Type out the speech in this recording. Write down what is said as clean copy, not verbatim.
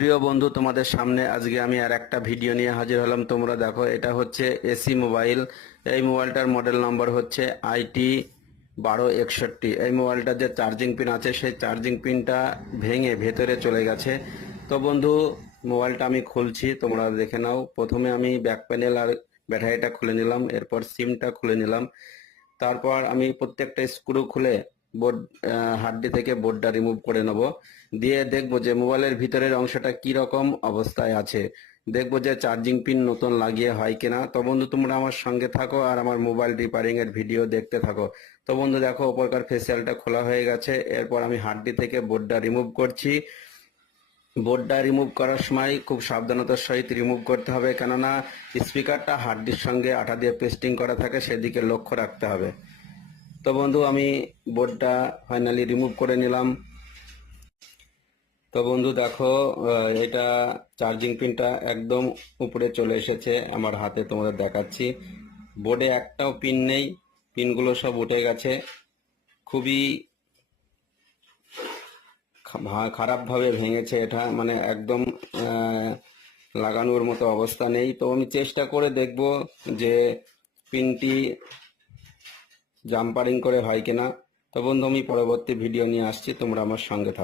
প্রিয় বন্ধু, তোমাদের সামনে আজকে আমি আর একটা ভিডিও নিয়ে হাজির হলাম। তোমরা দেখো, এটা হচ্ছে এসি মোবাইল। এই মোবাইলটার মডেল নাম্বার হচ্ছে IT 1261। এই মোবাইলটার যে চার্জিং পিন আছে সেই চার্জিং পিনটা ভেঙে ভেতরে চলে গেছে। তো বন্ধু, মোবাইলটা আমি খুলছি, তোমরা দেখে নাও। প্রথমে আমি ব্যাক প্যানেল আর ব্যাটারিটা খুলে নিলাম, এরপর সিমটা খুলে নিলাম। তারপর আমি প্রত্যেকটা স্ক্রু খুলে বোর্ড হার্ডডি থেকে বোর্ডটা রিমুভ করে নেব। দিয়ে দেখবো যে মোবাইলের ভিতরের অংশটা কি রকম অবস্থায় আছে। দেখবো যে চার্জিং পিন নতুন লাগিয়ে হয় কিনা। তো বন্ধু, তোমরা আমার সঙ্গে থাকো আর আমার মোবাইল রিপেয়ারিং এর ভিডিও দেখতে থাকো। তো বন্ধু দেখো, ওপরকার ফেসিয়ালটা খোলা হয়ে গেছে। এরপর আমি হার্ডডি থেকে বোর্ডটা রিমুভ করছি। বোর্ডটা রিমুভ করার সময় খুব সাবধানতার সহিত রিমুভ করতে হবে, কেননা স্পিকারটা হার্ডডির সঙ্গে আঠা দিয়ে পেস্টিং করা থাকে, সেদিকে লক্ষ্য রাখতে হবে। তো বন্ধু, আমি বোর্ডটা ফাইনালি রিমুভ করে নিলাম। তো বন্ধু দেখো, এটা চার্জিং পিনটা একদম উপরে চলে এসেছে আমার হাতে, তোমাদের দেখাচ্ছি। বোর্ডে একটাও পিন নেই, পিনগুলো সব উঠে গেছে। খুবই খারাপভাবে ভেঙেছে এটা, মানে একদম লাগানোর মতো অবস্থা নেই। তো আমি চেষ্টা করে দেখব যে পিনটি জাম্পারিং করে হয় কিনা। তো বন্ধু, আমি পরবর্তী ভিডিও নিয়ে আসছি, তোমরা আমার সঙ্গে থাকো।